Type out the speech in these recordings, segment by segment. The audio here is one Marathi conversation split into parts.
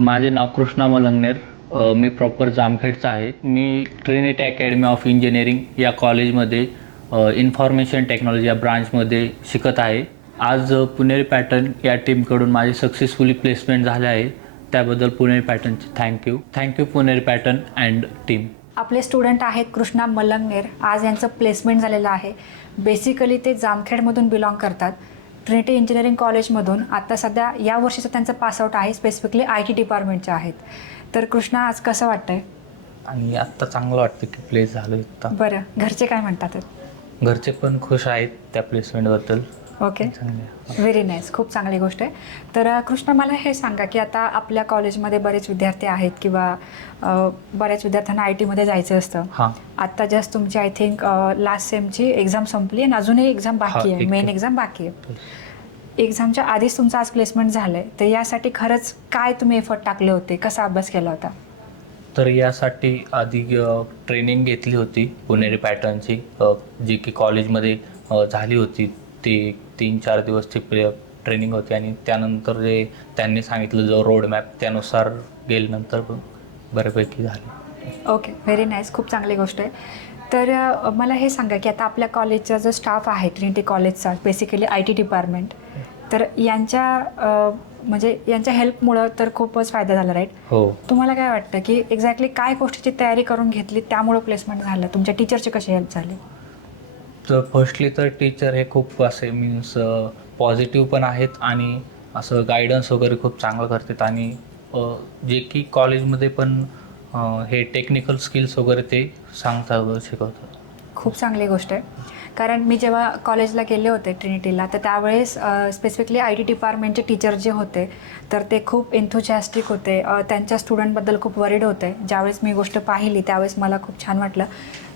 माझे नाव कृष्णा मलंगनेर. मी प्रॉपर जामखेडचा आहे. मी ट्रिनिटी अकॅडमी ऑफ इंजिनिअरिंग या कॉलेजमध्ये इन्फॉर्मेशन टेक्नॉलॉजी या ब्रांचमध्ये शिकत आहे. आज पुणेरी पॅटर्न या टीमकडून माझी सक्सेसफुली प्लेसमेंट झाले आहे. त्याबद्दल पुणेरी पॅटर्नचे thank you Puneri Pattern and team. आपले स्टुडंट आहेत कृष्णा मलंगनेर. आज यांचं प्लेसमेंट झालेलं आहे. बेसिकली ते जामखेडमधून बिलॉंग करतात. ट्रिनिटी इंजिनिअरिंग कॉलेजमधून आता सध्या या वर्षीचं त्यांचं पासआउट आहे. स्पेसिफिकली IT डिपार्टमेंटचे आहेत. तर कृष्णा, आज कसं वाटतंय? आणि आत्ता चांगलं वाटतं की प्लेस झालं आत्ता. बरं, घरचे काय म्हणतात? घरचे पण खुश आहेत त्या प्लेसमेंटबद्दल. Okay, very nice. खूप चांगली गोष्ट आहे. तर कृष्णा, मला हे सांगा की आता आपल्या कॉलेजमध्ये बरेच विद्यार्थी आहेत किंवा बऱ्याच विद्यार्थ्यांना IT मध्ये जायचं असतं. आत्ता जस्ट तुमची आय थिंक लास्ट सेमची एक्झाम संपली आणि अजूनही एक्झाम बाकी आहे, मेन एक्झाम बाकी आहे. एक्झामच्या आधीच तुमचं आज प्लेसमेंट झालं आहे. तर यासाठी खरंच काय तुम्ही एफर्ट टाकले होते? कसा अभ्यास केला होता? तर यासाठी आधी ट्रेनिंग घेतली होती पुणेरी पॅटर्नची, जी की कॉलेजमध्ये झाली होती. ती 3-4 दिवसची ट्रेनिंग होती आणि त्यानंतर जे त्यांनी सांगितलं जो रोड मॅप त्यानुसार गेल्यानंतर बऱ्यापैकी झाले. Okay, very nice. खूप चांगली गोष्ट आहे. तर मला हे सांगा की आता आपल्या कॉलेजचा जो स्टाफ आहे ट्रिनिटी कॉलेजचा, बेसिकली IT डिपार्टमेंट, तर म्हणजे यांच्या हेल्पमुळं तर खूपच फायदा झाला, राईट? हो. तुम्हाला काय वाटतं की एक्झॅक्टली काय गोष्टीची तयारी करून घेतली त्यामुळं प्लेसमेंट झालं? तुमच्या टीचरची कशी हेल्प झाली? तर फर्स्टली तर टीचर हे खूप असे मीन्स पॉझिटिव्ह पण आहेत आणि असं गायडन्स वगैरे खूप चांगलं करतात आणि जे की कॉलेजमध्ये पण हे टेक्निकल स्किल्स वगैरे ते सांगतात वगैरे शिकवतात. खूप चांगली गोष्ट आहे. कारण मी जेव्हा कॉलेजला गेले होते ट्रिनिटीला, तर त्यावेळेस स्पेसिफिकली IT डिपार्टमेंटचे टीचर जे होते तर ते खूप एन्थुसियास्टिक होते. त्यांच्या स्टुडंटबद्दल खूप वरीड होते. ज्यावेळेस मी गोष्ट पाहिली त्यावेळेस मला खूप छान वाटलं.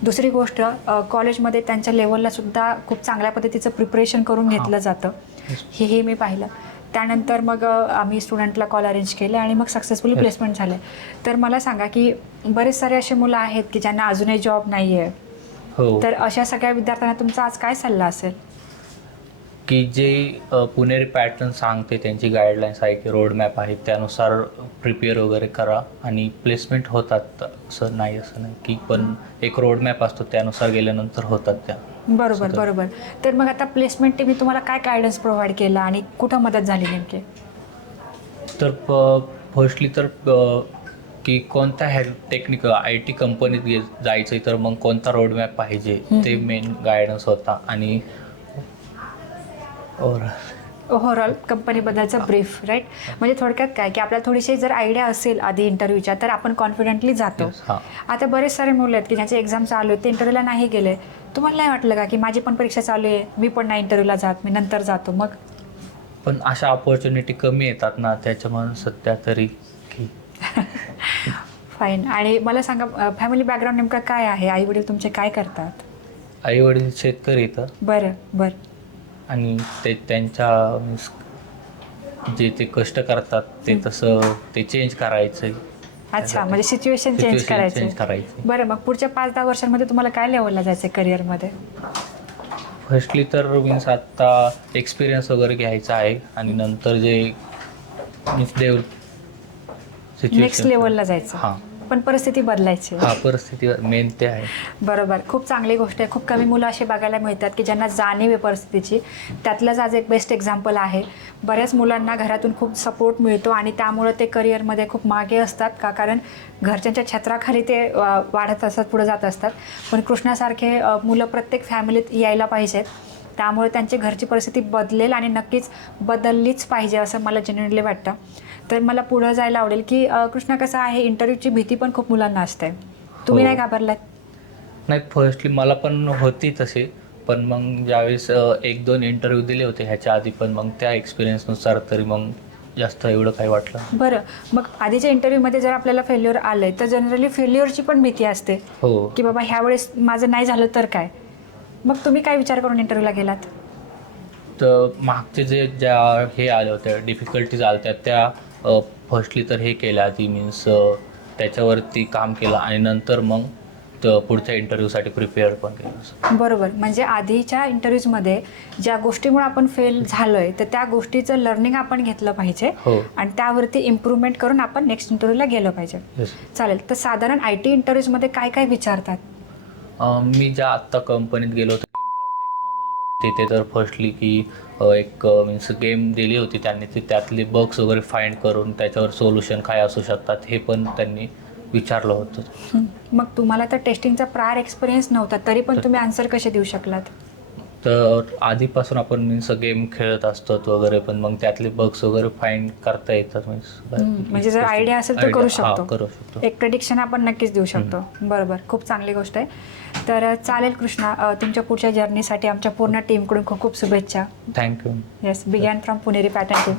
दुसरी गोष्ट, कॉलेजमध्ये त्यांच्या लेवललासुद्धा खूप चांगल्या पद्धतीचं प्रिपरेशन करून घेतलं जातं, हेही मी पाहिलं. त्यानंतर मग आम्ही स्टुडंटला कॉल अरेंज केले आणि मग सक्सेसफुली प्लेसमेंट झाले. तर मला सांगा की बरेच सारे असे मुलं आहेत की ज्यांना अजूनही जॉब नाही आहे. हो. तर अशा सगळ्या विद्यार्थ्यांना तुमचा आज काय सल्ला असेल? की जे पुणेरी पॅटर्न सांगते त्यांची गाईडलाईन्स आहे की रोड मॅप आहे त्यानुसार प्रिपेअर वगैरे करा आणि प्लेसमेंट होतात. असं नाही की पण एक रोड मॅप असतो त्यानुसार गेल्यानंतर होतात त्या. बरोबर. तर मग आता प्लेसमेंट टीमने तुम्हाला काय गायडन्स प्रोव्हाइड केला आणि कुठं मदत झाली नेमकी? तर फर्स्टली तर की कोणत्या टेक्निकल IT कंपनीत जायचं तर मग कोणता रोड मॅप पाहिजे ते मेन गायडन्स होता आणि ओव्हरऑल कंपनीबद्दलचा ब्रीफ, राईट? म्हणजे थोडक्यात काय की आपल्याला थोडीशी जर आयडिया असेल आधी इंटरव्ह्यूच्या तर आपण कॉन्फिडेंटली जातो. आता बरेच सारे मुलं आहेत की ज्यांचे एक्झाम चालू आहेत, ते इंटरव्ह्यूला नाही गेले. तुम्हाला नाही वाटलं का की माझी पण परीक्षा चालू आहे, मी पण नाही इंटरव्ह्यूला जात, मी नंतर जातो? मग पण अशा ऑपॉर्च्युनिटी कमी येतात ना, त्याच्यामुळे सध्या तरी की फाईन. आणि मला सांगा, फॅमिली बॅकग्राऊंड नेमका काय आहे? आई वडील तुमचे काय करतात? आई वडील शेतकरी तर. बरं. आणि ते त्यांच्या जे ते कष्ट करतात ते तसं ते चेंज करायचं. अच्छा, म्हणजे सिच्युएशन चेंज करायचं. बरं, मग पुढच्या 5-10 वर्षांमध्ये तुम्हाला काय लेवलला जायचं आहे करिअरमध्ये? फर्स्टली तर मीन्स आत्ता एक्सपिरियन्स वगैरे घ्यायचा आहे आणि नंतर जे मीन्स नेक्स्ट लेवलला जायचं. पण परिस्थिती बदलायची. परिस्थिती मेन ते आहे. बरोबर. खूप चांगली गोष्ट आहे. खूप कमी मुलं अशी बघायला मिळतात की ज्यांना जाणीव आहे परिस्थितीची. त्यातलंच आज एक बेस्ट एक्झाम्पल आहे. बऱ्याच मुलांना घरातून खूप सपोर्ट मिळतो आणि त्यामुळं ते करिअरमध्ये खूप मागे असतात का, कारण घरच्यांच्या छत्राखाली ते वाढत असतात, पुढे जात असतात. पण कृष्णासारखे मुलं प्रत्येक फॅमिलीत यायला पाहिजेत. त्यामुळे त्यांची घरची परिस्थिती बदलेल आणि नक्कीच बदललीच पाहिजे असं मला जेन्युइनली वाटतं. तर मला पुढं जायला आवडेल की कृष्णा, कसं आहे, इंटरव्ह्यूची भीती पण खूप मुलांना असते. तुम्ही नाही घाबरलात? नाही, फर्स्टली मला पण होती तशी, पण मग ज्यावेळेस 1-2 इंटरव्ह्यू दिले होते ह्याच्या आधी, पण मग त्या एक्सपिरियन्सनुसार तरी मग जास्त एवढं काही वाटलं. बरं, मग आधीच्या इंटरव्ह्यूमध्ये जर आपल्याला फेल्युअर आलंय तर जनरली फेल्युअरची पण भीती असते. हो. की बाबा ह्यावेळेस माझं नाही झालं तर काय? मग तुम्ही काय विचार करून इंटरव्ह्यूला गेलात? तर मागचे ज्या हे आल्या होत्या डिफिकल्टीज आल्या त्या फर्स्टली तर हे केल्या आधी मीन्स त्याच्यावरती काम केलं आणि नंतर मग पुढच्या इंटरव्ह्यूसाठी प्रिपेअर पण केलं. बरोबर. म्हणजे आधीच्या इंटरव्ह्यूजमध्ये ज्या गोष्टीमुळे आपण फेल झालोय तर त्या गोष्टीचं लर्निंग आपण घेतलं पाहिजे हो. आणि त्यावरती इम्प्रूव्हमेंट करून आपण नेक्स्ट इंटरव्ह्यूला गेलं पाहिजे. Yes. चालेल. तर साधारण IT इंटरव्ह्यूजमध्ये काय काय विचारतात? मी ज्या आत्ता कंपनीत गेलो होतो तिथे तर फर्स्टली की एक मीन्स गेम दिली होती त्यांनी, ती त्यातले बग्स वगैरे फाइंड करून त्याच्यावर सोल्युशन काय असू शकतात हे पण त्यांनी विचारलं होतं. मग तुम्हाला तर टेस्टिंगचा प्रायर एक्सपिरियन्स नव्हता तरी पण तुम्ही आन्सर कसे देऊ शकलात? तर आधीपासून आपण मीन्स गेम खेळत असतो वगैरे, पण मग त्यातले बग्स वगैरे फाइंड करता येतात. म्हणजे जर आयडिया असेल तर करू शकतो. करू शकतो. एक प्रेडिक्शन आपण नक्कीच देऊ शकतो. बरोबर. खूप चांगली गोष्ट आहे. तर चालेल कृष्णा, तुमच्या पुढच्या जर्नीसाठी आमच्या पूर्ण टीमकडून खूप खूप शुभेच्छा. Thank you. Yes, begin from Puneri pattern team.